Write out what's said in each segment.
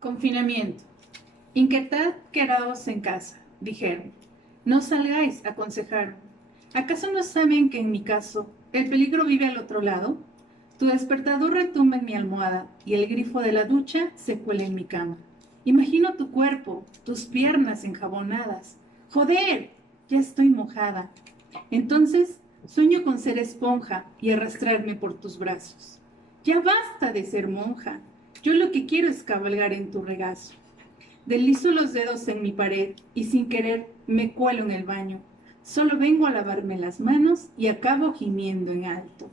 Confinamiento. Inquietad quedaos en casa, dijeron. No salgáis, aconsejaron. ¿Acaso no saben que en mi caso el peligro vive al otro lado? Tu despertador retumba en mi almohada y el grifo de la ducha se cuela en mi cama. Imagino tu cuerpo, tus piernas enjabonadas. ¡Joder! Ya estoy mojada. Entonces sueño con ser esponja y arrastrarme por tus brazos. Ya basta de ser monja. Yo lo que quiero es cabalgar en tu regazo. Deslizo los dedos en mi pared y sin querer me cuelo en el baño. Solo vengo a lavarme las manos y acabo gimiendo en alto.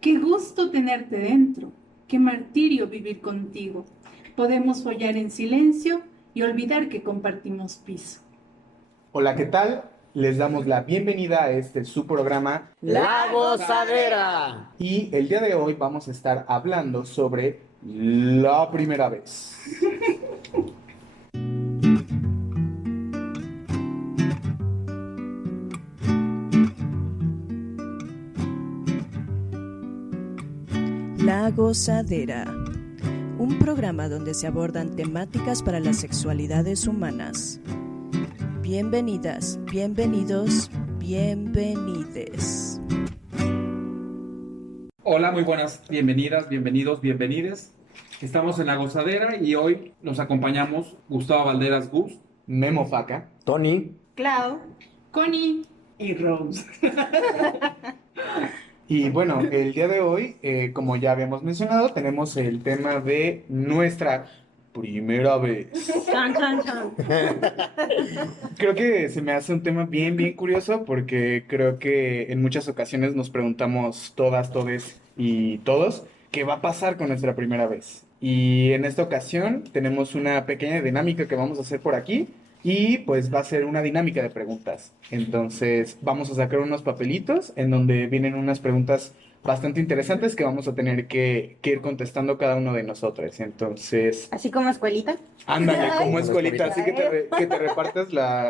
¡Qué gusto tenerte dentro! ¡Qué martirio vivir contigo! Podemos follar en silencio y olvidar que compartimos piso. Hola, ¿qué tal? Les damos la bienvenida a su programa La Gozadera. Y el día de hoy vamos a estar hablando sobre la primera vez. La Gozadera, un programa donde se abordan temáticas para las sexualidades humanas. Bienvenidas, bienvenidos, bienvenides. Hola, muy buenas, bienvenidas, bienvenidos, bienvenides. Estamos en La Gozadera y hoy nos acompañamos Gustavo Valderas Gus, Memo Faca, Tony. Clau, Connie y Rose. Y bueno, el día de hoy, como ya habíamos mencionado, tenemos el tema de nuestra primera vez. Chan, chan, chan. Creo que se me hace un tema bien curioso porque creo que en muchas ocasiones nos preguntamos todas, todes y todos qué va a pasar con nuestra primera vez. Y en esta ocasión tenemos una pequeña dinámica que vamos a hacer por aquí y pues va a ser una dinámica de preguntas. Entonces vamos a sacar unos papelitos en donde vienen unas preguntas bastante interesantes que vamos a tener que ir contestando cada uno de nosotros. Entonces, Así como escuelita. ándale, como Ay, escuelita, así que escuelita. que te repartes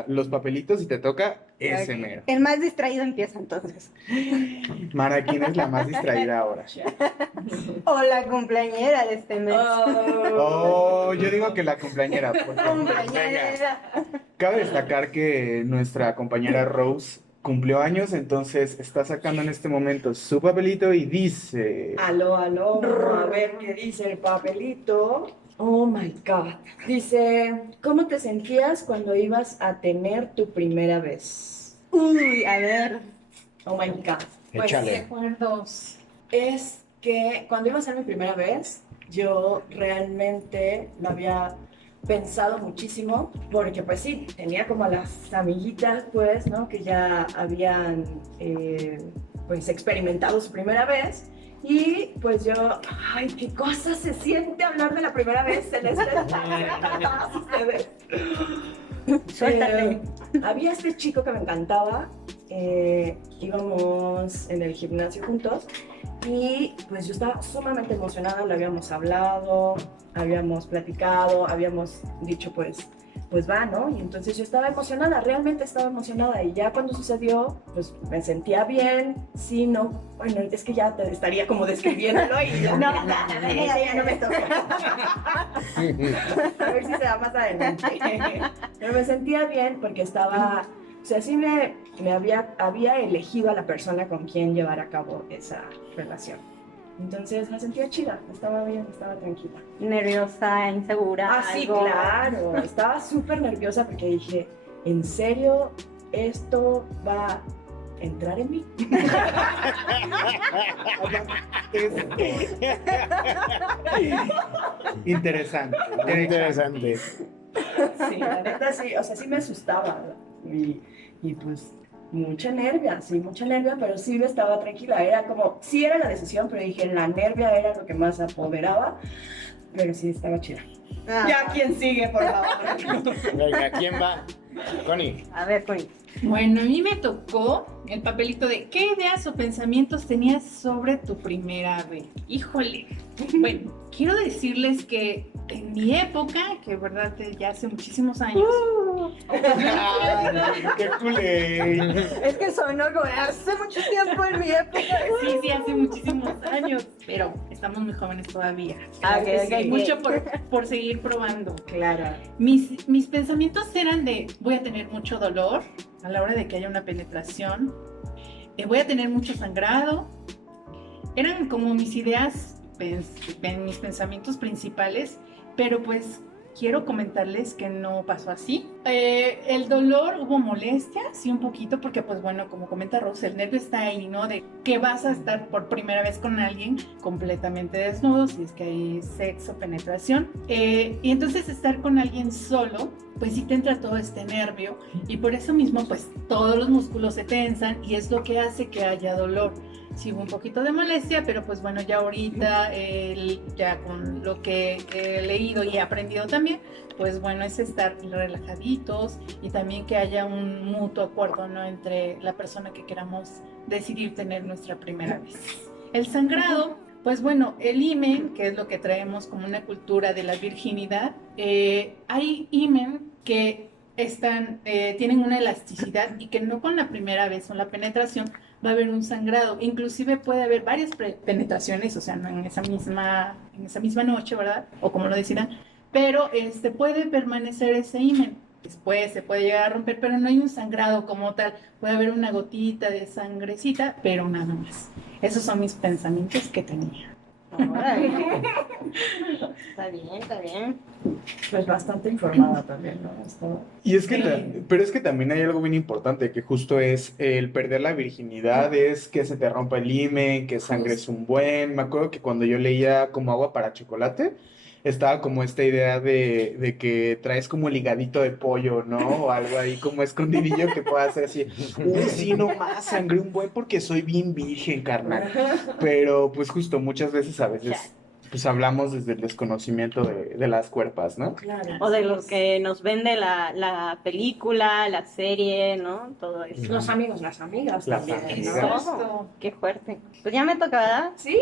los papelitos y te toca ese mero. El más distraído empieza entonces. Mara, ¿quién es la más distraída ahora? O la cumpleañera de este mes. Oh, yo digo que la cumpleañera, porque Cumpleañera. cabe destacar que nuestra compañera Rose cumplió años, entonces está sacando en este momento su papelito y dice... Aló, a ver qué dice el papelito. Oh my God. Dice, ¿cómo te sentías cuando ibas a tener tu primera vez? Uy, a ver. Oh my God. Pues, Échale. Recuerdos. es que cuando iba a ser mi primera vez, yo realmente lo había pensado muchísimo, porque pues sí, tenía como a las amiguitas, pues, ¿no? Que ya habían, pues, experimentado su primera vez. Y pues yo, ay, qué cosa se siente hablar de la primera vez en este a todas ustedes. Suéltate. Había este chico que me encantaba, íbamos en el gimnasio juntos y pues yo estaba sumamente emocionada, lo habíamos hablado, habíamos platicado, habíamos dicho pues va, ¿no? Y entonces yo estaba emocionada, realmente estaba emocionada y ya cuando sucedió, pues me sentía bien, sí, no, bueno, es que ya te estaría como describiéndolo y ya, ya no me toca. A ver si se da más adelante. Pero me sentía bien porque estaba, o sea, sí me había elegido a la persona con quien llevar a cabo esa relación. Entonces me sentía chida, estaba bien, estaba tranquila. Nerviosa, insegura. Ah, sí, algo. claro. Estaba súper nerviosa porque dije, ¿en serio esto va a entrar en mí? Interesante. Interesante. Sí, la neta sí, o sea, sí me asustaba. Y pues mucha nervia, pero sí me estaba tranquila. Era como, sí era la decisión, pero dije, la nervia era lo que más apoderaba, pero sí estaba chida. Ah. Ya, ¿quién sigue, por favor? Venga, ¿quién va? Connie. A ver, Connie. Bueno, a mí me tocó el papelito de ¿qué ideas o pensamientos tenías sobre tu primera vez? Híjole. Bueno, quiero decirles que en mi época, que verdad ya hace muchísimos años, digo. ¡Qué culé! Es que sonó como hace mucho tiempo en mi época. Sí, hace muchísimos años, pero estamos muy jóvenes todavía. Ok, ok, Hay ok. mucho por seguir probando. Claro. Mis pensamientos eran de, voy a tener mucho dolor a la hora de que haya una penetración, voy a tener mucho sangrado. Eran como mis ideas, mis pensamientos principales, pero pues quiero comentarles que no pasó así. El dolor, hubo molestia, sí, un poquito, porque pues bueno, como comenta Rosa, el nervio está ahí, ¿no? De que vas a estar por primera vez con alguien completamente desnudo, si es que hay sexo, penetración. Y entonces estar con alguien solo, pues sí te entra todo este nervio, y por eso mismo pues todos los músculos se tensan y es lo que hace que haya dolor. Sí hubo un poquito de molestia, pero pues bueno, ya ahorita, ya con lo que he leído y he aprendido también, pues bueno, es estar relajaditos y también que haya un mutuo acuerdo, ¿no? Entre la persona que queramos decidir tener nuestra primera vez. El sangrado, pues bueno, el himen, que es lo que traemos como una cultura de la virginidad, hay himen que tienen una elasticidad y que no con la primera vez o la penetración va a haber un sangrado, inclusive puede haber varias penetraciones, o sea, no en esa misma noche, ¿verdad? O como lo decidan, pero puede permanecer ese himen. Después se puede llegar a romper, pero no hay un sangrado como tal. Puede haber una gotita de sangrecita, pero nada más. Esos son mis pensamientos que tenía. Está bien, está bien. Pues bastante informada también, ¿no? Y es que, pero es que también hay algo bien importante, que justo es el perder la virginidad, es que se te rompa el himen, que sangres un buen. Me acuerdo que cuando yo leía como Agua para Chocolate, estaba como esta idea de que traes como el higadito de pollo, ¿no? O algo ahí como escondidillo que pueda hacer así, uy, sí, no más, sangré un buen porque soy bien virgen, carnal. Pero pues justo muchas veces a veces pues hablamos desde el desconocimiento de las cuerpas, ¿no? Claro. O de lo que nos vende la película, la serie, ¿no? Todo eso. Los amigos, las amigas Las también, amigas. ¿no? Todo. Qué fuerte. Pues ya me toca, ¿verdad? Sí.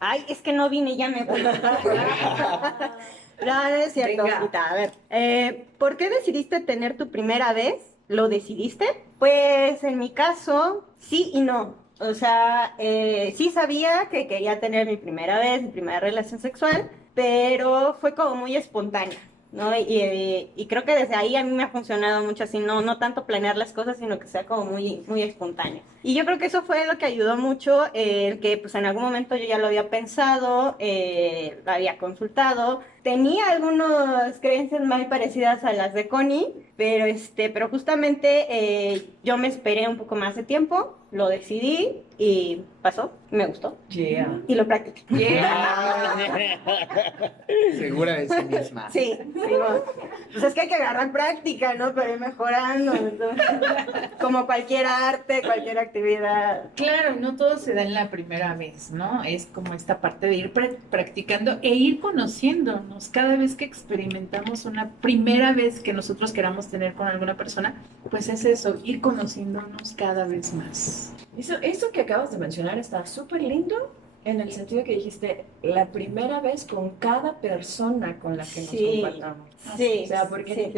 Ay, es que no vine, ya me voy. No, no es cierto, Venga. Rita. A ver, ¿por qué decidiste tener tu primera vez? ¿Lo decidiste? Pues en mi caso, sí y no. O sea, sí sabía que quería tener mi primera vez, mi primera relación sexual, pero fue como muy espontánea, ¿no? Y creo que desde ahí a mí me ha funcionado mucho así, no tanto planear las cosas, sino que sea como muy, muy espontáneo. Y yo creo que eso fue lo que ayudó mucho, el que pues en algún momento yo ya lo había pensado, lo había consultado, tenía algunas creencias muy parecidas a las de Connie, pero justamente yo me esperé un poco más de tiempo, lo decidí y pasó, me gustó Yeah. y lo practiqué. Segura de sí misma. Sí, bueno. Pues es que hay que agarrar práctica, ¿no? Para ir mejorando. Entonces, como cualquier arte, cualquier actividad. Claro, no todo se da en la primera vez, ¿no? Es como esta parte de ir practicando e ir conociéndonos. Cada vez que experimentamos una primera vez que nosotros queramos tener con alguna persona, pues es eso, ir conociéndonos cada vez más. Eso que acabas de mencionar está súper lindo en el sentido que dijiste la primera vez con cada persona con la que nos Sí, compartamos. sí. O sea, porque sí,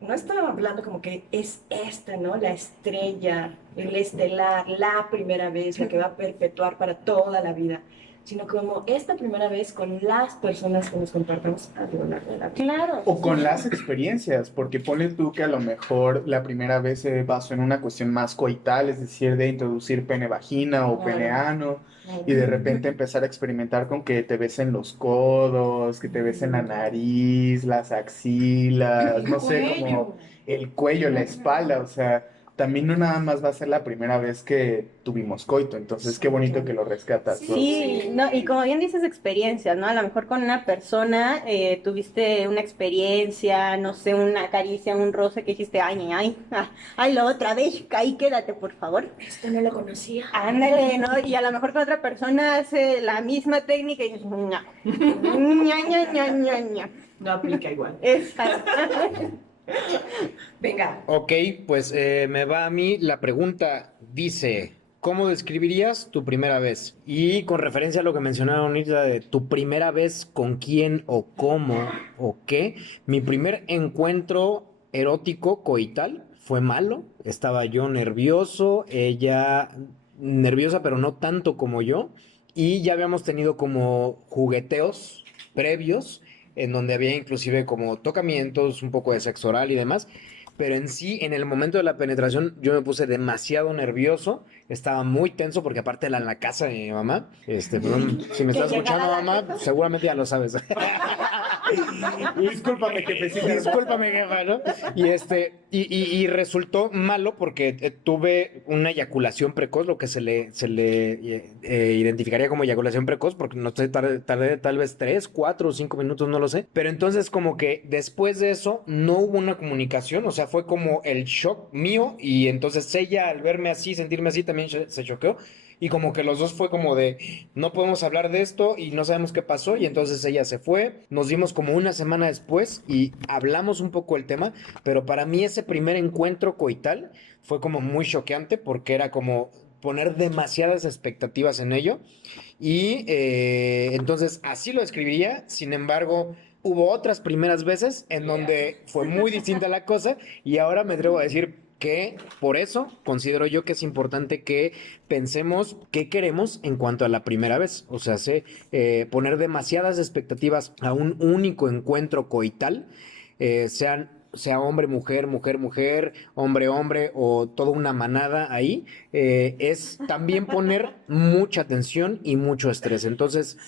no estaba hablando como que es esta, ¿no? La estrella, el estelar, la primera vez, la que va a perpetuar para toda la vida, sino como esta primera vez con las personas que nos compartamos a lo largo de la vida. Claro. O con las experiencias, porque ponle tú que a lo mejor la primera vez se basó en una cuestión más coital, es decir, de introducir pene vagina o pene ano, y de repente empezar a experimentar con que te besen los codos, que te besen la nariz, las axilas, no sé, como el cuello, la espalda, o sea, también no nada más va a ser la primera vez que tuvimos coito, entonces qué bonito que lo rescatas. ¿no? Sí, no, y como bien dices, experiencias, ¿no? A lo mejor con una persona tuviste una experiencia, no sé, una caricia, un roce que dijiste, ay, la otra vez, ahí quédate, por favor. Esto no lo conocía. Ándale, ¿no? Y a lo mejor con otra persona hace la misma técnica y dices, ña. No aplica igual. Exacto. Venga. Ok, pues me va a mí la pregunta. Dice, ¿cómo describirías tu primera vez? Y con referencia a lo que mencionaron ahorita de tu primera vez, ¿con quién o cómo o qué? Mi primer encuentro erótico coital fue malo. Estaba yo nervioso, ella nerviosa, pero no tanto como yo. Y ya habíamos tenido como jugueteos previos, en donde había inclusive como tocamientos, un poco de sexo oral y demás. Pero en sí, en el momento de la penetración, yo me puse demasiado nervioso. Estaba muy tenso porque aparte era en la casa de mi mamá. Perdón, si me estás escuchando, mamá, seguramente ya lo sabes. Discúlpame, jefecita. Discúlpame, jefa, ¿no? Y resultó malo porque tuve una eyaculación precoz, lo que se le identificaría como eyaculación precoz, porque no sé, tardé tal vez 3, 4 o 5 minutos, no lo sé. Pero entonces como que después de eso no hubo una comunicación, o sea, fue como el shock mío y entonces ella al verme así, sentirme así, también se choqueó. Y como que los dos fue como de, no podemos hablar de esto y no sabemos qué pasó. Y entonces ella se fue, nos vimos como una semana después y hablamos un poco del tema. Pero para mí ese primer encuentro coital fue como muy choqueante porque era como poner demasiadas expectativas en ello. Y entonces así lo describiría. Sin embargo, hubo otras primeras veces en donde fue muy distinta la cosa. Y ahora me atrevo a decir que por eso considero yo que es importante que pensemos qué queremos en cuanto a la primera vez. O sea, poner demasiadas expectativas a un único encuentro coital, sea hombre, mujer, mujer, mujer, hombre, hombre o toda una manada ahí, es también poner mucha tensión y mucho estrés. Entonces,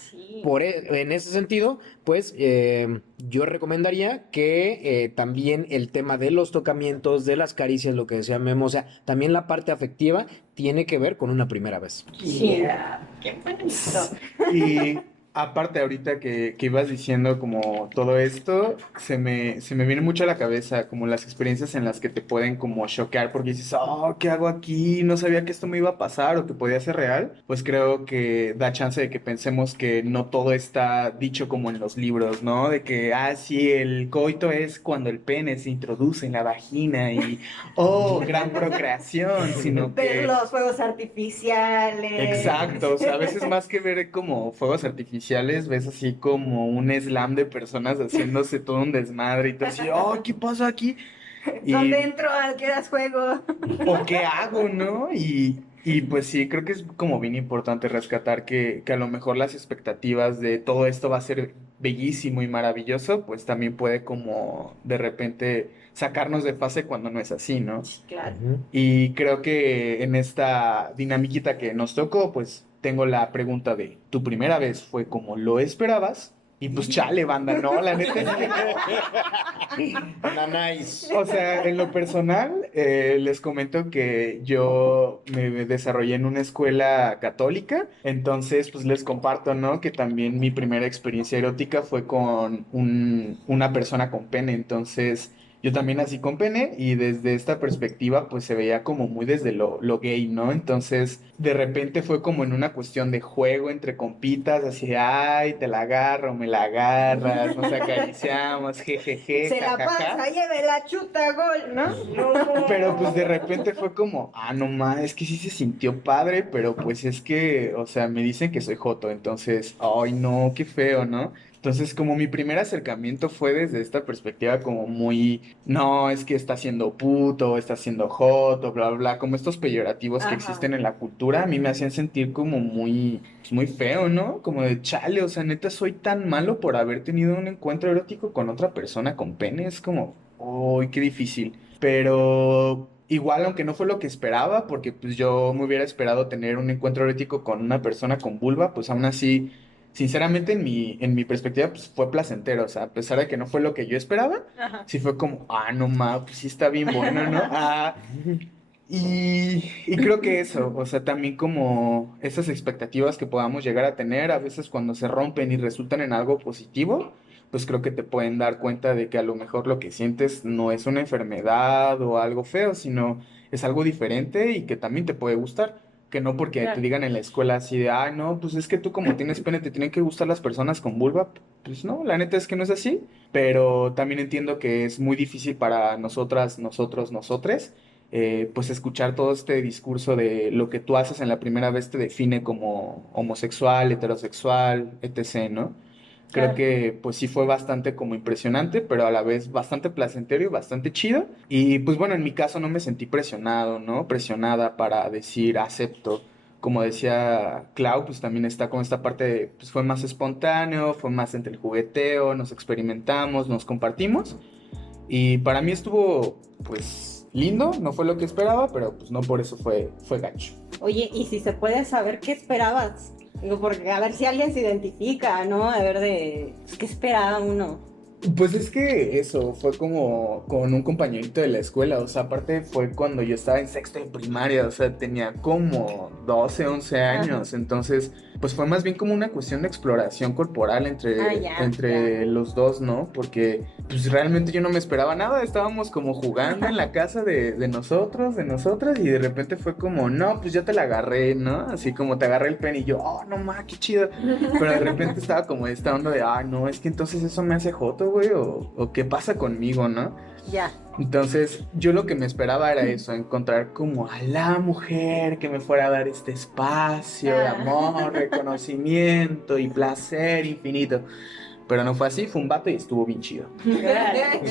en ese sentido, pues yo recomendaría que también el tema de los tocamientos, de las caricias, lo que decía Memo, o sea, también la parte afectiva tiene que ver con una primera vez. Qué bonito. Y aparte ahorita que ibas diciendo como todo esto, se me viene mucho a la cabeza como las experiencias en las que te pueden como choquear porque dices, oh, ¿qué hago aquí? No sabía que esto me iba a pasar o que podía ser real. Pues creo que da chance de que pensemos que no todo está dicho como en los libros, ¿no? De que, sí, el coito es cuando el pene se introduce en la vagina y, oh, gran procreación, sino Ver que... los fuegos artificiales. Exacto, o sea, a veces más que ver como fuegos artificiales, ves así como un slam de personas haciéndose todo un desmadre y tú así, oh, ¿qué pasa aquí? ¿Dónde entro al que das juego? ¿O qué hago, no? Y pues sí, creo que es como bien importante rescatar que a lo mejor las expectativas de todo esto va a ser bellísimo y maravilloso, pues también puede como de repente sacarnos de fase cuando no es así, ¿no? Claro. Y creo que en esta dinamiquita que nos tocó, pues tengo la pregunta de, ¿tu primera vez fue como lo esperabas? Y pues chale, banda, no, la neta es que Nice. o sea, en lo personal, les comento que yo me desarrollé en una escuela católica, entonces pues les comparto, ¿no? Que también mi primera experiencia erótica fue con una persona con pene, entonces yo también nací con pene y desde esta perspectiva pues se veía como muy desde lo gay, ¿no? Entonces de repente fue como en una cuestión de juego entre compitas, así, ay, te la agarro, me la agarras, nos acariciamos, jejeje, Se la jajaja. pasa, lleve la chuta, gol, ¿no? No. Pero pues de repente fue como, no más, es que sí se sintió padre, pero pues es que, o sea, me dicen que soy joto, entonces, ay no, qué feo, ¿no? Entonces como mi primer acercamiento fue desde esta perspectiva como muy, no, es que está siendo puto, está siendo joto, bla, bla, bla, como estos peyorativos que Ajá. existen en la cultura, a mí me hacían sentir como muy, pues, muy feo, ¿no? Como de chale, o sea, neta soy tan malo por haber tenido un encuentro erótico con otra persona con pene, es como, uy, qué difícil. Pero igual, aunque no fue lo que esperaba, porque pues yo me hubiera esperado tener un encuentro erótico con una persona con vulva, pues aún así, sinceramente en mi perspectiva, pues fue placentero. O sea, a pesar de que no fue lo que yo esperaba, Ajá. sí fue como, no ma, pues sí está bien bueno, ¿no? Y creo que eso, o sea, también como esas expectativas que podamos llegar a tener, a veces cuando se rompen y resultan en algo positivo, pues creo que te pueden dar cuenta de que a lo mejor lo que sientes no es una enfermedad o algo feo, sino es algo diferente y que también te puede gustar. Que no porque te Claro. digan en la escuela así de, ay, no, pues es que tú como tienes pene te tienen que gustar las personas con vulva. Pues no, la neta es que no es así, pero también entiendo que es muy difícil para nosotras, nosotros, nosotres pues escuchar todo este discurso de lo que tú haces en la primera vez te define como homosexual, heterosexual, etc., ¿no? Creo Claro. que pues sí fue bastante como impresionante, pero a la vez bastante placentero y bastante chido. Y pues bueno, en mi caso no me sentí presionado, ¿no? Presionada para decir acepto. Como decía Clau, pues también está con esta parte de, pues fue más espontáneo, fue más entre el jugueteo, nos experimentamos, nos compartimos. Y para mí estuvo pues lindo, no fue lo que esperaba, pero pues no por eso fue gacho. Oye, y si se puede saber qué esperabas. Digo, porque a ver si alguien se identifica, ¿no? A ver qué esperaba uno. Pues es que eso fue como con un compañerito de la escuela, o sea, aparte fue cuando yo estaba en sexto de primaria, o sea, tenía como 12, 11 años, entonces, pues fue más bien como una cuestión de exploración corporal entre los dos, ¿no? Porque, pues realmente yo no me esperaba nada, estábamos como jugando en la casa de nosotros, de nosotras, y de repente fue como, no, pues ya te la agarré, ¿no? Así como te agarré el pene y yo, oh, no ma, qué chido, pero de repente estaba como esta onda de, ah, no, es que entonces eso me hace joto, güey, o qué pasa conmigo, ¿no? Ya. Entonces, yo lo que me esperaba era eso, encontrar como a la mujer que me fuera a dar este espacio de amor, reconocimiento y placer infinito. Pero no fue así, fue un vato y estuvo bien chido.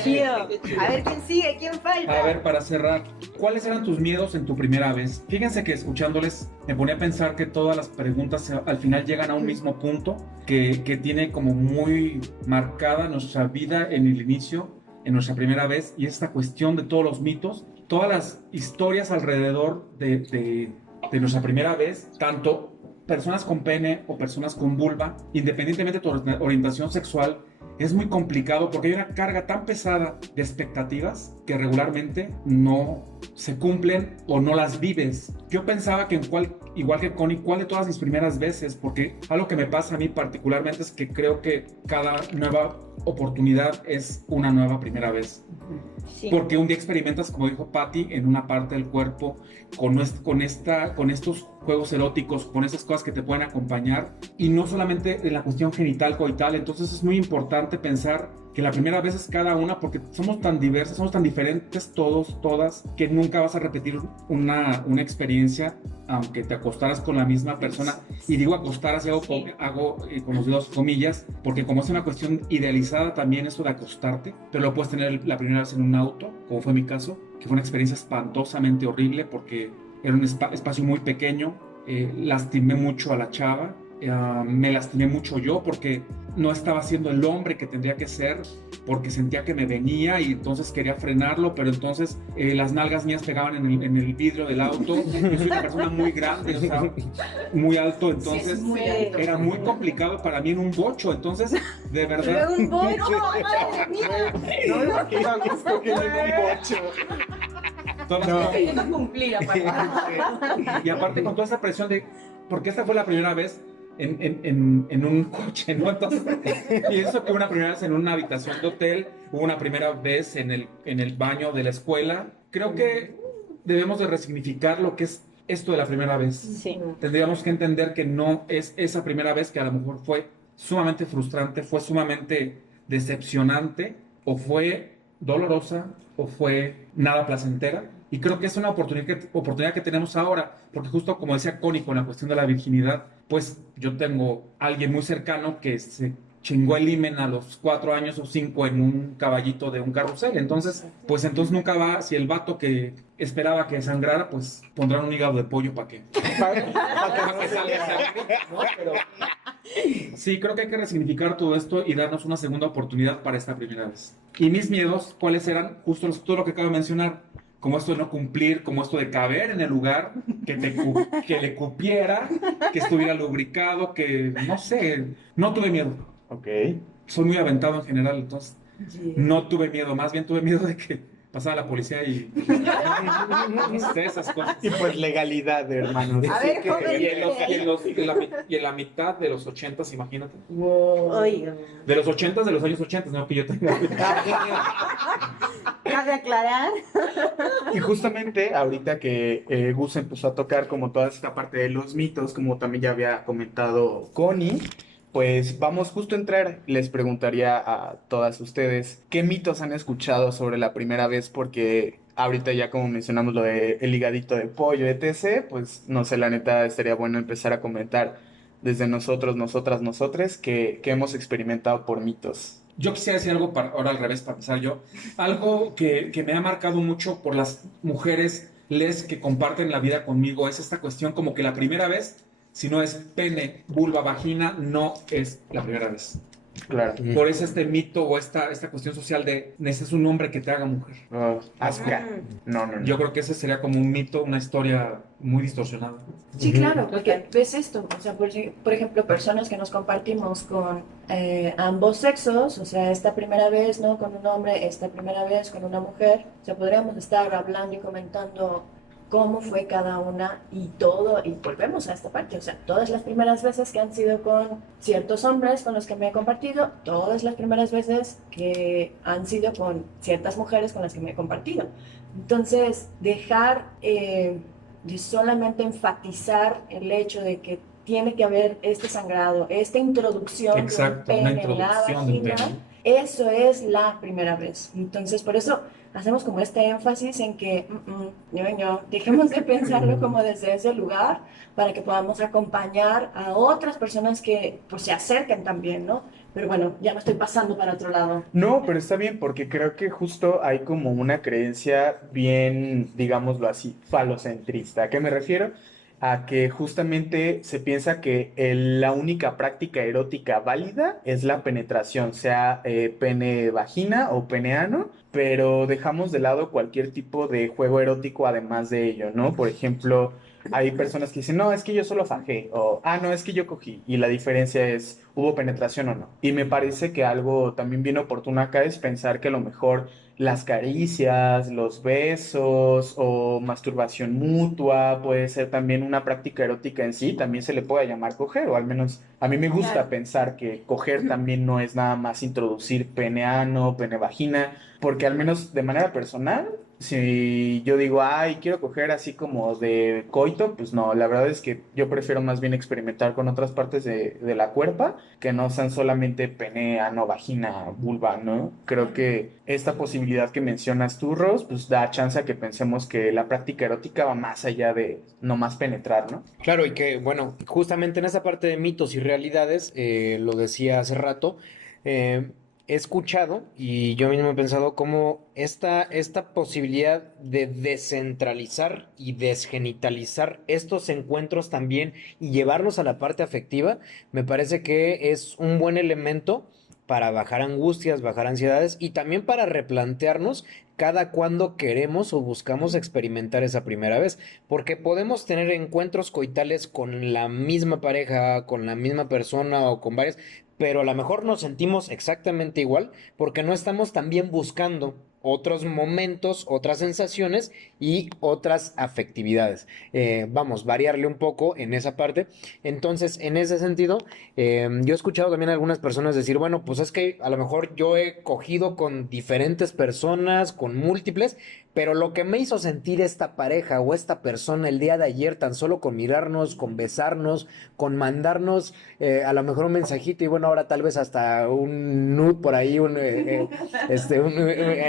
Chido. A ver quién sigue, quién falta. A ver, para cerrar, ¿cuáles eran tus miedos en tu primera vez? Fíjense que escuchándoles me ponía a pensar que todas las preguntas al final llegan a un mismo punto que tiene como muy marcada nuestra vida en el inicio, en nuestra primera vez, y esta cuestión de todos los mitos, todas las historias alrededor de nuestra primera vez, tanto personas con pene o personas con vulva, independientemente de tu orientación sexual, es muy complicado porque hay una carga tan pesada de expectativas que regularmente no se cumplen o no las vives. Yo pensaba que igual que Connie, ¿cuál de todas mis primeras veces? Porque algo que me pasa a mí particularmente es que creo que cada nueva oportunidad es una nueva primera vez. Sí. Porque un día experimentas, como dijo Patty, en una parte del cuerpo con estos juegos eróticos, con esas cosas que te pueden acompañar, y no solamente en la cuestión genital coital. Entonces es muy importante pensar que la primera vez es cada una, porque somos tan diversas, somos tan diferentes todos, todas, que nunca vas a repetir una experiencia aunque te acostaras con la misma persona. Y digo acostaras y hago con los dedos comillas, porque como es una cuestión idealizada también esto de acostarte, pero lo puedes tener la primera vez en un auto, como fue mi caso, que fue una experiencia espantosamente horrible porque era un espacio muy pequeño. Lastimé mucho a la chava, me lastimé mucho yo porque no estaba siendo el hombre que tendría que ser, porque sentía que me venía y entonces quería frenarlo, pero entonces las nalgas mías pegaban en el vidrio del auto. Yo soy una persona muy grande, o sea, muy alto, entonces era muy complicado para mí en un bocho, entonces de verdad. Un bocho, madre mía. No me imagino a gusto que en un bocho. Queriendo cumplir, aparte. Y aparte con toda esta presión de, porque esta fue la primera vez en un coche, ¿no? Entonces, pienso que una primera vez en una habitación de hotel, hubo una primera vez en el baño de la escuela. Creo que debemos de resignificar lo que es esto de la primera vez. Sí. Tendríamos que entender que no es esa primera vez que a lo mejor fue sumamente frustrante, fue sumamente decepcionante, o fue dolorosa, o fue nada placentera. Y creo que es una oportunidad que tenemos ahora, porque justo como decía Connie con la cuestión de la virginidad, pues yo tengo a alguien muy cercano que se chingó el himen a los 4 años o 5 en un caballito de un carrusel. Entonces, pues entonces nunca va, si el vato que esperaba que sangrara, pues pondrán un hígado de pollo para que salga sangre, ¿no? Pero sí, creo que hay que resignificar todo esto y darnos una segunda oportunidad para esta primera vez. Y mis miedos, ¿cuáles eran? Justo todo lo que acabo de mencionar. Como esto de no cumplir, como esto de caber en el lugar, que le cupiera, que estuviera lubricado, que no sé, no tuve miedo. Ok. Soy muy aventado en general, entonces no tuve miedo, más bien tuve miedo de que pasara la policía y no sé, esas cosas. Y pues legalidad, hermano. A ver, Que- joven. Y en la mitad de los 80s, imagínate. Oiga, De los 80s, de los años 80, no que yo tenga. cabe aclarar. Y justamente ahorita que Gus empezó a tocar como toda esta parte de los mitos, como también ya había comentado Connie, pues vamos justo a entrar. Les preguntaría a todas ustedes, ¿qué mitos han escuchado sobre la primera vez? Porque ahorita ya como mencionamos lo de el ligadito de pollo, etc., pues no sé, la neta estaría bueno empezar a comentar desde nosotros, nosotras, nosotres, que hemos experimentado por mitos. Yo quisiera decir algo, ahora al revés, para empezar yo. Algo que me ha marcado mucho por las mujeres les que comparten la vida conmigo es esta cuestión como que la primera vez, si no es pene, vulva, vagina, no es la primera vez. Claro. Por eso este mito o esta cuestión social de necesitas un hombre que te haga mujer. Asca. No, no, no. Yo creo que ese sería como un mito, una historia muy distorsionada. Sí, claro, porque ves esto, o sea, por ejemplo, personas que nos compartimos con ambos sexos, o sea, esta primera vez, ¿no? Con un hombre, esta primera vez con una mujer, o sea, podríamos estar hablando y comentando cómo fue cada una y todo, y volvemos a esta parte, o sea, todas las primeras veces que han sido con ciertos hombres con los que me he compartido, todas las primeras veces que han sido con ciertas mujeres con las que me he compartido. Entonces, dejar de solamente enfatizar el hecho de que tiene que haber este sangrado, esta introducción Exacto, de un una pene en la introducción de un vagina, pene. eso es la primera vez. Entonces, por eso hacemos como este énfasis en que dejemos de pensarlo como desde ese lugar para que podamos acompañar a otras personas que pues se acerquen también, ¿no? Pero bueno, ya me estoy pasando para otro lado. No, pero está bien porque creo que justo hay como una creencia bien, digámoslo así, falocentrista. ¿A qué me refiero? A que justamente se piensa que la única práctica erótica válida es la penetración, sea pene-vagina o pene-ano, pero dejamos de lado cualquier tipo de juego erótico además de ello, ¿no? Por ejemplo, hay personas que dicen, no, es que yo solo fajé, o, no, es que yo cogí, y la diferencia es, ¿hubo penetración o no? Y me parece que algo también bien oportuno acá es pensar que a lo mejor las caricias, los besos o masturbación mutua puede ser también una práctica erótica en sí, también se le puede llamar coger, o al menos a mí me gusta Claro. pensar que coger también no es nada más introducir pene ano, pene vagina, porque al menos de manera personal, si yo digo, ay, quiero coger así como de coito, pues no, la verdad es que yo prefiero más bien experimentar con otras partes de la cuerpa que no sean solamente pene, ano, vagina, vulva, ¿no? Creo que esta posibilidad que mencionas tú, Ros, pues da chance a que pensemos que la práctica erótica va más allá de nomás penetrar, ¿no? Claro, y que, bueno, justamente en esa parte de mitos y realidades, lo decía hace rato, he escuchado y yo mismo he pensado cómo esta posibilidad de descentralizar y desgenitalizar estos encuentros también y llevarlos a la parte afectiva, me parece que es un buen elemento para bajar angustias, bajar ansiedades y también para replantearnos cada cuando queremos o buscamos experimentar esa primera vez, porque podemos tener encuentros coitales con la misma pareja, con la misma persona o con varias, pero a lo mejor nos sentimos exactamente igual porque no estamos también buscando otros momentos, otras sensaciones y otras afectividades. Vamos, variarle un poco en esa parte. Entonces, en ese sentido, yo he escuchado también a algunas personas decir, bueno, pues es que a lo mejor yo he cogido con diferentes personas, con múltiples, pero lo que me hizo sentir esta pareja o esta persona el día de ayer, tan solo con mirarnos, con besarnos, con mandarnos a lo mejor un mensajito y bueno, ahora tal vez hasta un nude por ahí,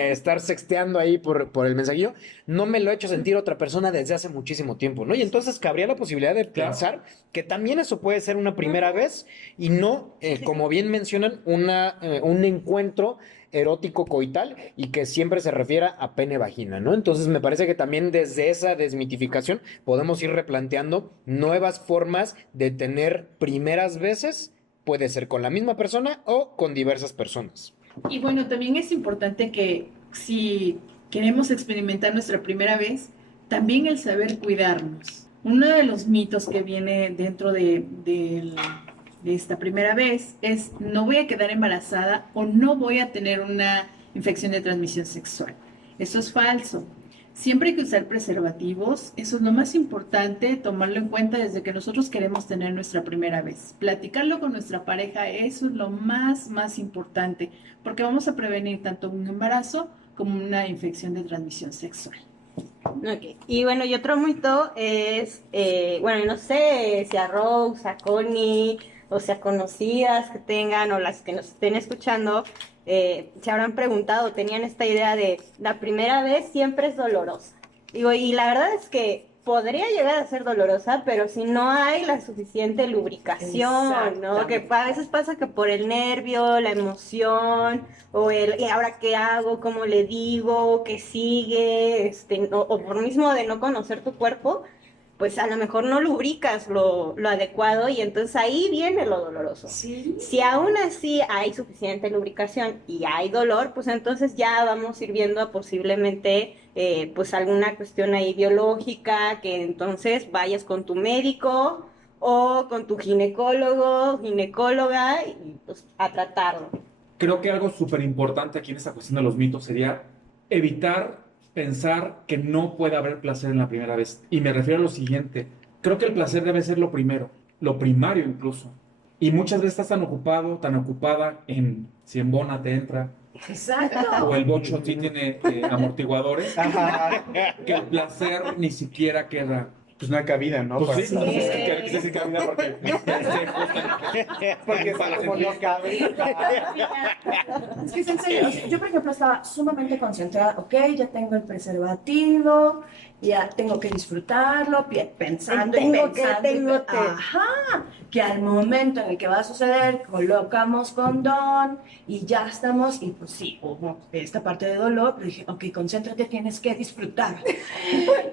estar sexteando ahí por el mensajillo, no me lo ha hecho sentir otra persona desde hace muchísimo tiempo, ¿no? Y entonces cabría la posibilidad de pensar que también eso puede ser una primera vez y no, como bien mencionan, un encuentro erótico coital y que siempre se refiera a pene vagina, ¿no? Entonces me parece que también desde esa desmitificación podemos ir replanteando nuevas formas de tener primeras veces, puede ser con la misma persona o con diversas personas. Y bueno, también es importante que si queremos experimentar nuestra primera vez, también el saber cuidarnos. Uno de los mitos que viene dentro de esta primera vez es no voy a quedar embarazada o no voy a tener una infección de transmisión sexual. Eso es falso. Siempre hay que usar preservativos, eso es lo más importante, tomarlo en cuenta desde que nosotros queremos tener nuestra primera vez. Platicarlo con nuestra pareja, eso es lo más importante, porque vamos a prevenir tanto un embarazo como una infección de transmisión sexual. Okay. Y bueno, y otro mito es, bueno, no sé si a Rose, a Connie, o sea, conocidas que tengan o las que nos estén escuchando, se habrán preguntado, tenían esta idea de la primera vez siempre es dolorosa. Digo, y la verdad es que podría llegar a ser dolorosa, pero si no hay la suficiente lubricación, ¿no? Que a veces pasa que por el nervio, la emoción, o el, ¿y ahora qué hago? ¿Cómo le digo? ¿Qué sigue? O por mismo de no conocer tu cuerpo, pues a lo mejor no lubricas lo adecuado y entonces ahí viene lo doloroso. Sí. Si aún así hay suficiente lubricación y hay dolor, pues entonces ya vamos a ir viendo posiblemente pues alguna cuestión ahí biológica, que entonces vayas con tu médico o con tu ginecólogo, ginecóloga y pues a tratarlo. Creo que algo súper importante aquí en esta cuestión de los mitos sería evitar pensar que no puede haber placer en la primera vez. Y me refiero a lo siguiente, creo que el placer debe ser lo primero, lo primario incluso. Y muchas veces estás tan ocupado, tan ocupada en si en Bona te entra, Exacto. o el bocho sí tiene amortiguadores, Ajá. que el placer ni siquiera queda. Pues no hay cabida, ¿no? Pues sí, Para- no sé si quise decir cabida porque Porque como no cabe. Es que es en serio, o sea, yo por ejemplo estaba sumamente concentrada, ok, ya tengo el preservativo, ya tengo que disfrutarlo, pensando y Tengo que, pensando. tengo que. Ajá, que al momento en el que va a suceder, colocamos condón y ya estamos, y pues sí, hubo esta parte de dolor, pero dije, ok, concéntrate, tienes que disfrutar,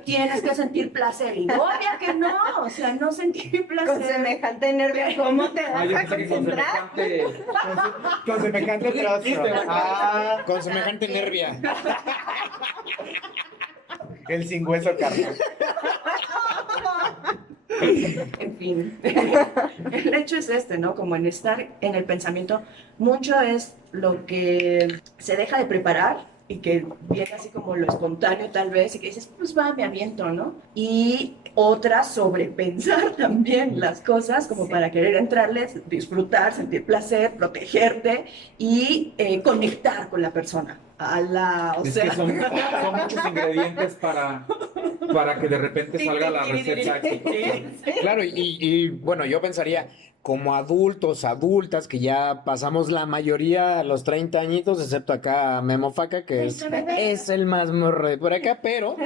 tienes que sentir placer, y obvio que no, o sea, no sentir placer. Con semejante nervio, ¿cómo te vas Ah, yo a pensé que con concentrar? semejante. Con semejante trozo. Ah, Con semejante nervia. el sin hueso carnal. En fin, el hecho es este, ¿no? Como en estar en el pensamiento, mucho es lo que se deja de preparar y que viene así como lo espontáneo tal vez, y que dices, pues va, me aviento, ¿no? Y otra, sobrepensar también las cosas como para querer entrarles, disfrutar, sentir placer, protegerte y conectar con la persona. O Es sea, que son muchos ingredientes para que de repente salga la receta exitosa. Claro, y bueno, yo pensaría, como adultos, adultas, que ya pasamos la mayoría a los 30 añitos, excepto acá Memo Faca, que es el más morro de por acá, pero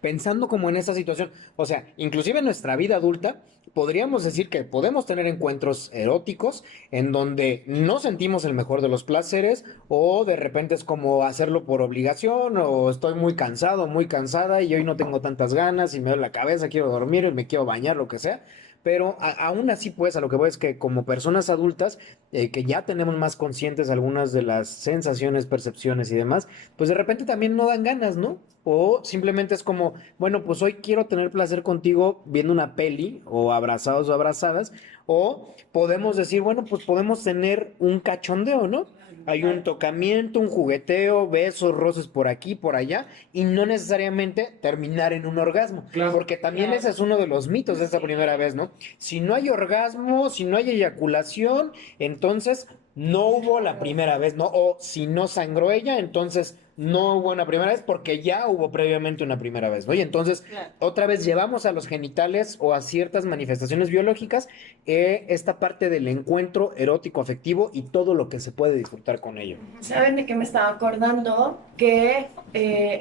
pensando como en esta situación, o sea, inclusive en nuestra vida adulta, podríamos decir que podemos tener encuentros eróticos en donde no sentimos el mejor de los placeres, o de repente es como hacerlo por obligación, o estoy muy cansado, muy cansada y hoy no tengo tantas ganas y me duele la cabeza, quiero dormir, me quiero bañar, lo que sea. Pero aún así, pues, a lo que voy es que como personas adultas, que ya tenemos más conscientes algunas de las sensaciones, percepciones y demás, pues de repente también no dan ganas, ¿no? O simplemente es como, bueno, pues hoy quiero tener placer contigo viendo una peli, o abrazados o abrazadas, o podemos decir, bueno, pues podemos tener un cachondeo, ¿no? Hay un tocamiento, un jugueteo, besos, roces por aquí, por allá, y no necesariamente terminar en un orgasmo. Claro. Porque también ese es uno de los mitos de esta primera vez, ¿no? Si no hay orgasmo, si no hay eyaculación, entonces no hubo la primera vez, ¿no? O si no sangró ella, entonces no hubo una primera vez porque ya hubo previamente una primera vez, ¿no? Y entonces Claro. otra vez llevamos a los genitales o a ciertas manifestaciones biológicas esta parte del encuentro erótico afectivo y todo lo que se puede disfrutar con ello. ¿saben de qué me estaba acordando? Que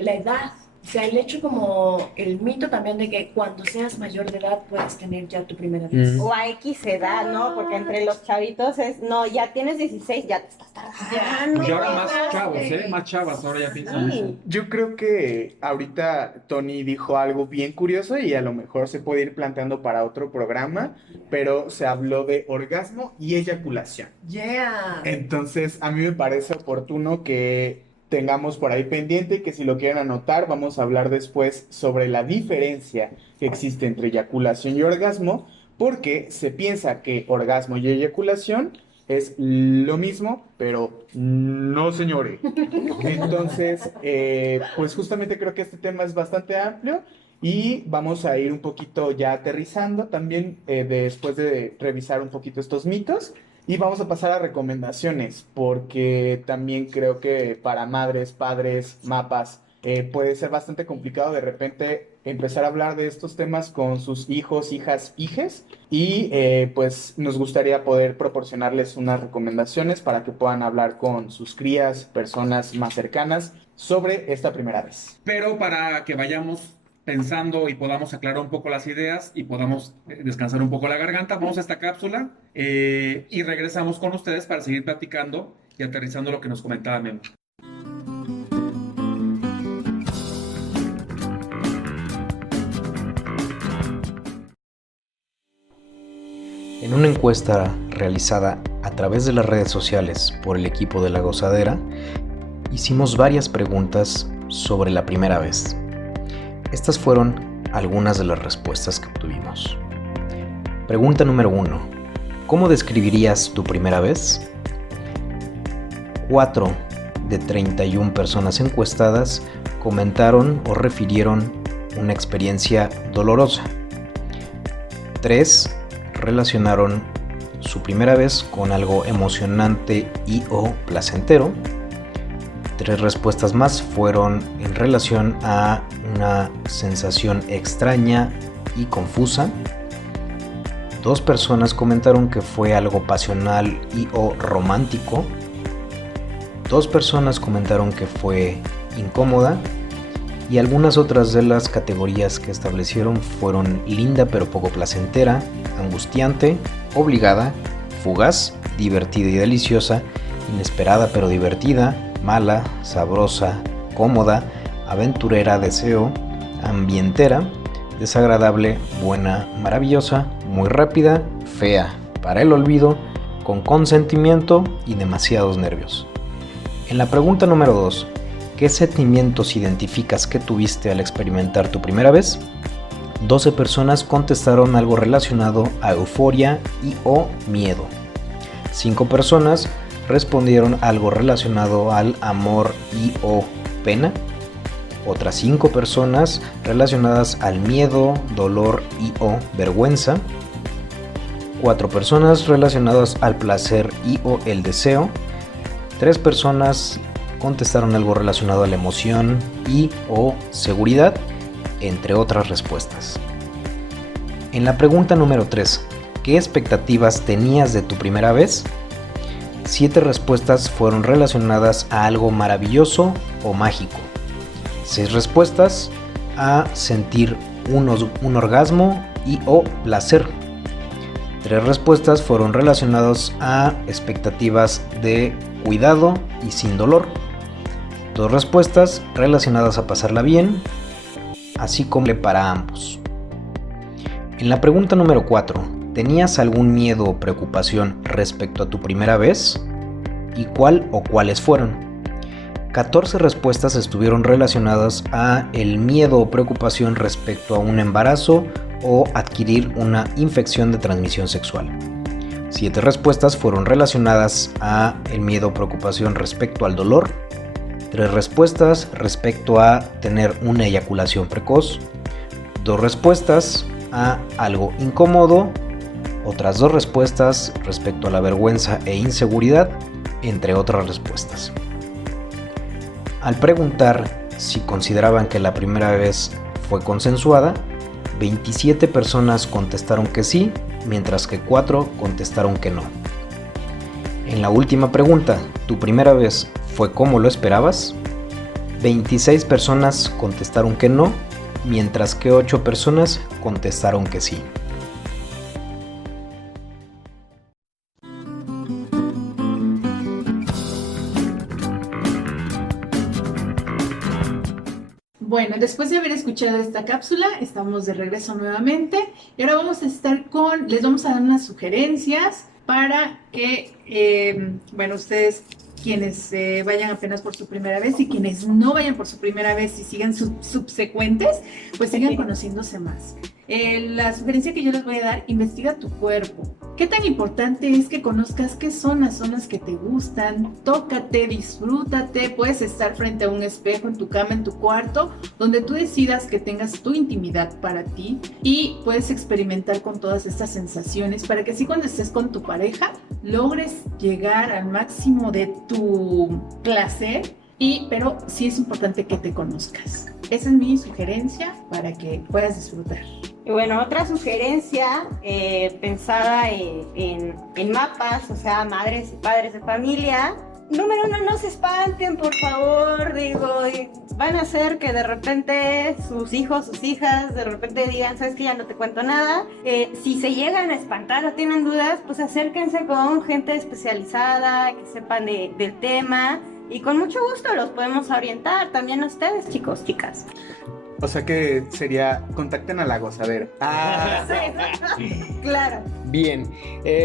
la edad, o sea, el hecho como el mito también de que cuando seas mayor de edad puedes tener ya tu primera vez. Mm. O a X edad, ¿no? Porque entre los chavitos es, no, ya tienes 16, ya te estás tardando. Y ahora más no, chavos, sí. Más chavas, ahora ya piensan eso. Sí. Yo creo que ahorita Tony dijo algo bien curioso y a lo mejor se puede ir planteando para otro programa, pero se habló de orgasmo y eyaculación. Yeah. Entonces, a mí me parece oportuno que tengamos por ahí pendiente, que si lo quieren anotar, vamos a hablar después sobre la diferencia que existe entre eyaculación y orgasmo, porque se piensa que orgasmo y eyaculación es lo mismo, pero no, señores. Entonces, pues justamente creo que este tema es bastante amplio y vamos a ir un poquito ya aterrizando también después de revisar un poquito estos mitos. Y vamos a pasar a recomendaciones, porque también creo que para madres, padres, mapas, puede ser bastante complicado de repente empezar a hablar de estos temas con sus hijos, hijas, hijes y pues nos gustaría poder proporcionarles unas recomendaciones para que puedan hablar con sus crías, personas más cercanas sobre esta primera vez. Pero para que vayamos pensando y podamos aclarar un poco las ideas y podamos descansar un poco la garganta, vamos a esta cápsula y regresamos con ustedes para seguir platicando y aterrizando lo que nos comentaba Memo. En una encuesta realizada a través de las redes sociales por el equipo de La Gozadera, hicimos varias preguntas sobre la primera vez. Estas fueron algunas de las respuestas que obtuvimos. Pregunta número 1. ¿Cómo describirías tu primera vez? 4 de 31 personas encuestadas comentaron o refirieron una experiencia dolorosa. 3 relacionaron su primera vez con algo emocionante y o placentero. 3 respuestas más fueron en relación a una sensación extraña y confusa. 2 personas comentaron que fue algo pasional y o romántico. 2 personas comentaron que fue incómoda. Y algunas otras de las categorías que establecieron fueron linda pero poco placentera, angustiante, obligada, fugaz, divertida y deliciosa, inesperada pero divertida, mala, sabrosa, cómoda, aventurera, deseo, ambientera, desagradable, buena, maravillosa, muy rápida, fea, para el olvido, con consentimiento y demasiados nervios. En la pregunta número 2, ¿qué sentimientos identificas que tuviste al experimentar tu primera vez? 12 personas contestaron algo relacionado a euforia y o miedo. 5 personas respondieron algo relacionado al amor y o pena. Otras 5 personas relacionadas al miedo, dolor y o vergüenza. 4 personas relacionadas al placer y o el deseo. 3 personas contestaron algo relacionado a la emoción y o seguridad, entre otras respuestas. En la pregunta número 3, ¿qué expectativas tenías de tu primera vez? 7 respuestas fueron relacionadas a algo maravilloso o mágico. 6 respuestas a sentir un orgasmo y o placer. 3 respuestas fueron relacionadas a expectativas de cuidado y sin dolor. 2 respuestas relacionadas a pasarla bien, así como para ambos. En la pregunta número 4, ¿tenías algún miedo o preocupación respecto a tu primera vez? ¿Y cuál o cuáles fueron? 14 respuestas estuvieron relacionadas a el miedo o preocupación respecto a un embarazo o adquirir una infección de transmisión sexual. 7 respuestas fueron relacionadas a el miedo o preocupación respecto al dolor. 3 respuestas respecto a tener una eyaculación precoz. 2 respuestas a algo incómodo. Otras 2 respuestas respecto a la vergüenza e inseguridad, entre otras respuestas. Al preguntar si consideraban que la primera vez fue consensuada, 27 personas contestaron que sí, mientras que 4 contestaron que no. En la última pregunta, ¿tu primera vez fue como lo esperabas? 26 personas contestaron que no, mientras que 8 personas contestaron que sí. Bueno, después de haber escuchado esta cápsula, estamos de regreso nuevamente y ahora vamos a les vamos a dar unas sugerencias para que, ustedes quienes vayan apenas por su primera vez y quienes no vayan por su primera vez y sigan subsecuentes, pues sigan conociéndose más. La sugerencia que yo les voy a dar, investiga tu cuerpo. ¿Qué tan importante es que conozcas qué son las zonas que te gustan? Tócate, disfrútate, puedes estar frente a un espejo en tu cama, en tu cuarto, donde tú decidas que tengas tu intimidad para ti y puedes experimentar con todas estas sensaciones para que así cuando estés con tu pareja logres llegar al máximo de tu placer Pero sí es importante que te conozcas. Esa es mi sugerencia para que puedas disfrutar. Y bueno, otra sugerencia pensada en mapas, o sea, madres y padres de familia. Número 1, no se espanten, por favor, digo, van a hacer que de repente sus hijos, sus hijas, de repente digan, sabes que ya no te cuento nada. Si se llegan a espantar o tienen dudas, pues acérquense con gente especializada, que sepan del tema, y con mucho gusto los podemos orientar, también a ustedes, chicos, chicas. O sea que sería, contacten a La Gozadera. Sí, claro. Bien,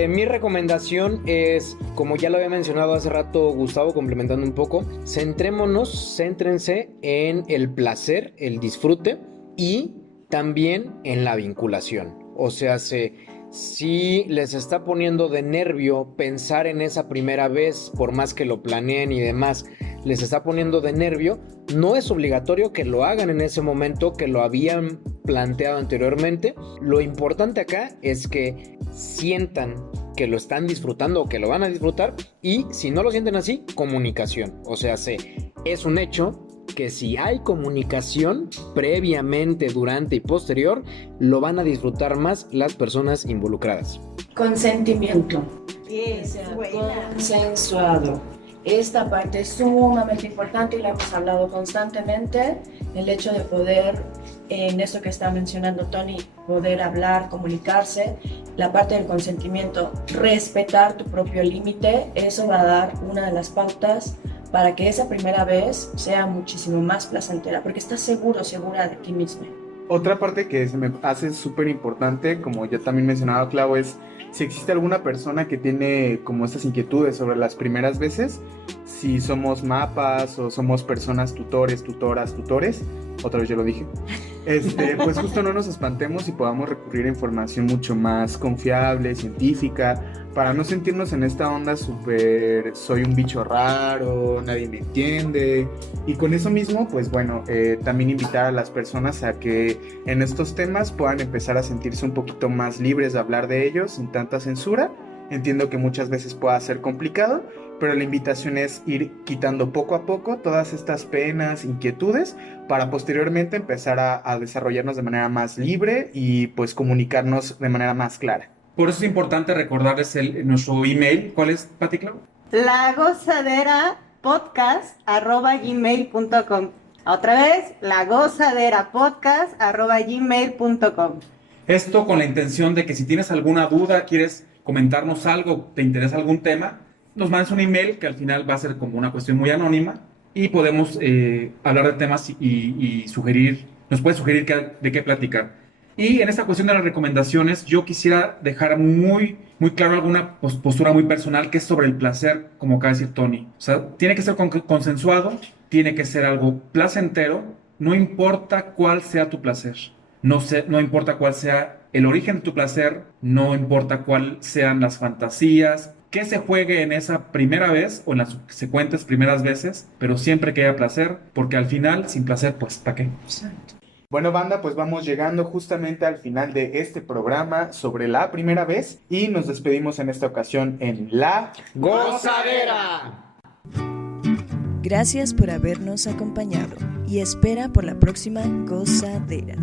mi recomendación es, como ya lo había mencionado hace rato Gustavo, complementando un poco, céntrense en el placer, el disfrute y también en la vinculación. O sea, si les está poniendo de nervio pensar en esa primera vez, por más que lo planeen y demás, les está poniendo de nervio, no es obligatorio que lo hagan en ese momento, que lo habían planteado anteriormente. Lo importante acá es que sientan que lo están disfrutando o que lo van a disfrutar, y si no lo sienten así, comunicación. O sea, es un hecho que si hay comunicación previamente, durante y posterior, lo van a disfrutar más las personas involucradas. Consentimiento. Bien, Que sea buena. consensuado. Esta parte es sumamente importante y la hemos hablado constantemente. El hecho de poder, en esto que está mencionando Tony, poder hablar, comunicarse, la parte del consentimiento, respetar tu propio límite, eso va a dar una de las pautas para que esa primera vez sea muchísimo más placentera, porque estás seguro, segura de ti mismo. Otra parte que se me hace súper importante, como ya también mencionaba Clau, es si existe alguna persona que tiene como estas inquietudes sobre las primeras veces, si somos mapas o somos personas tutoras, tutores, otra vez ya lo dije, pues justo no nos espantemos y podamos recurrir a información mucho más confiable, científica, para no sentirnos en esta onda súper, soy un bicho raro, nadie me entiende. Y con eso mismo, pues bueno, también invitar a las personas a que en estos temas puedan empezar a sentirse un poquito más libres de hablar de ellos sin tanta censura. Entiendo que muchas veces pueda ser complicado, pero la invitación es ir quitando poco a poco todas estas penas, inquietudes, para posteriormente empezar a desarrollarnos de manera más libre y pues comunicarnos de manera más clara. Por eso es importante recordarles nuestro email. ¿Cuál es, Pati Clau? lagozaderapodcast@gmail.com. Otra vez, lagozaderapodcast@gmail.com. Esto con la intención de que si tienes alguna duda, quieres comentarnos algo, te interesa algún tema, nos mandes un email que al final va a ser como una cuestión muy anónima y podemos hablar de temas y sugerir, nos puedes sugerir de qué platicar. Y en esta cuestión de las recomendaciones, yo quisiera dejar muy, muy claro alguna postura muy personal, que es sobre el placer, como acaba de decir Tony. O sea, tiene que ser consensuado, tiene que ser algo placentero, no importa cuál sea tu placer. No importa cuál sea el origen de tu placer, no importa cuáles sean las fantasías, que se juegue en esa primera vez o en las subsecuentes primeras veces, pero siempre que haya placer, porque al final, sin placer, pues, ¿para qué? Bueno, banda, pues vamos llegando justamente al final de este programa sobre la primera vez y nos despedimos en esta ocasión en La ¡Gozadera! Gracias por habernos acompañado y espera por la próxima gozadera.